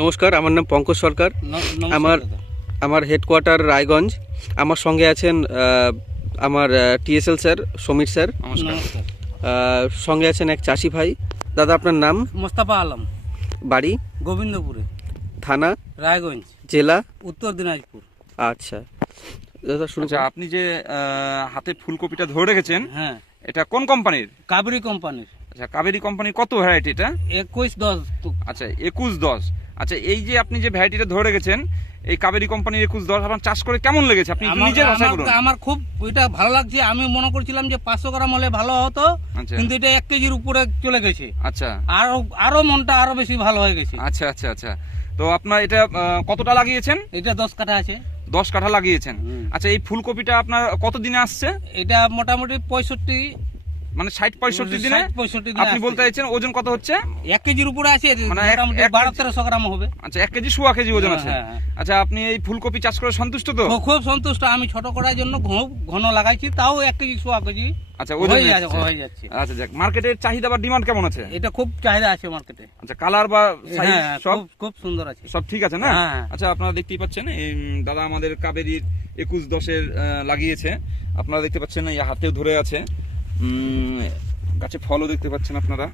নমস্কার, আমার নাম পঙ্কজ সরকার। আমার আমার হেডকোয়ার্টার রায়গঞ্জ। আমার সঙ্গে আছেন আমার টিএসএল স্যার, সমীর স্যার। নমস্কার। সঙ্গে আছেন এক চাষি ভাই। দাদা, আপনার নাম? মোস্তাফা আলম, বাড়ি? গোবিন্দপুরে, থানা? রায়গঞ্জ, জেলা? উত্তর দিনাজপুর। আচ্ছা দাদা, শুনুন। আচ্ছা, আপনি যে হাতে ফুলকপিটা ধরে রেখেছেন, হ্যাঁ, এটা কোন কোম্পানির? কাবেরী কোম্পানির। আচ্ছা, কাবেরী কোম্পানির কত ভ্যারাইটি এটা? 21-10। আচ্ছা, 21-10। আচ্ছা, এই যে আপনি যে ভ্যারাইটিটা ধরে রেখেছেন, এই কাবেরী কোম্পানির 21-10 আপনার চাষ করে কেমন লেগেছে? আপনি একটু নিজের ভাষায় বলুন। আমার খুব এটা ভালো লাগছে। আমি মনে করছিলাম যে 500 গ্রাম হলে ভালো হতো, আচ্ছা কিন্তু এটা 1 কেজির উপরে চলে গেছে। আচ্ছা আরো মনটা আরো বেশি ভালো হয়ে গেছে। আচ্ছা আচ্ছা আচ্ছা তো আপনার এটা কতটা লাগিয়েছেন? এটা 10 কাঠা আছে। 10 কাঠা লাগিয়েছেন। আচ্ছা, এই ফুলকপিটা আপনার কত দিনে আসছে? এটা মোটামুটি 65, মানে 60-65 দিনে? 65 দিনে আপনি বলতে চাইছেন ওজন কত হচ্ছে? 1 কেজির উপরে আছে, মানে মোটামুটি 1200-1300 গ্রাম হবে। আচ্ছা, 1 কেজি 1.25 কেজি ওজন আছে। হ্যাঁ, হ্যাঁ। আচ্ছা, আপনি এই ফুলকপি চাষ করে সন্তুষ্ট তো? খুব সন্তুষ্ট। আমি ছোট করার জন্য ঘন লাগাইছি, তাও 1 কেজি 1.25 কেজি আচ্ছা, ওজন হয়ে যাচ্ছে। আচ্ছা, যাক, মার্কেটের চাহিদা বা ডিমান্ড কেমন আছে? এটা খুব চাহিদা আছে মার্কেটে। আচ্ছা, কালার বা সাইজ হ্যাঁ, সব খুব সুন্দর আছে। সব ঠিক আছে না? হ্যাঁ। আচ্ছা, আপনারা দেখতেই পাচ্ছেন এই দাদা আমাদের কাবেরীর 21-10 লাগিয়েছে। আপনারা দেখতে পাচ্ছেন এই হাতেও ধরে আছে। গাছে ফলও দেখতে পাচ্ছেন আপনারা।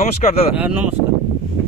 নমস্কার দাদা। নমস্কার।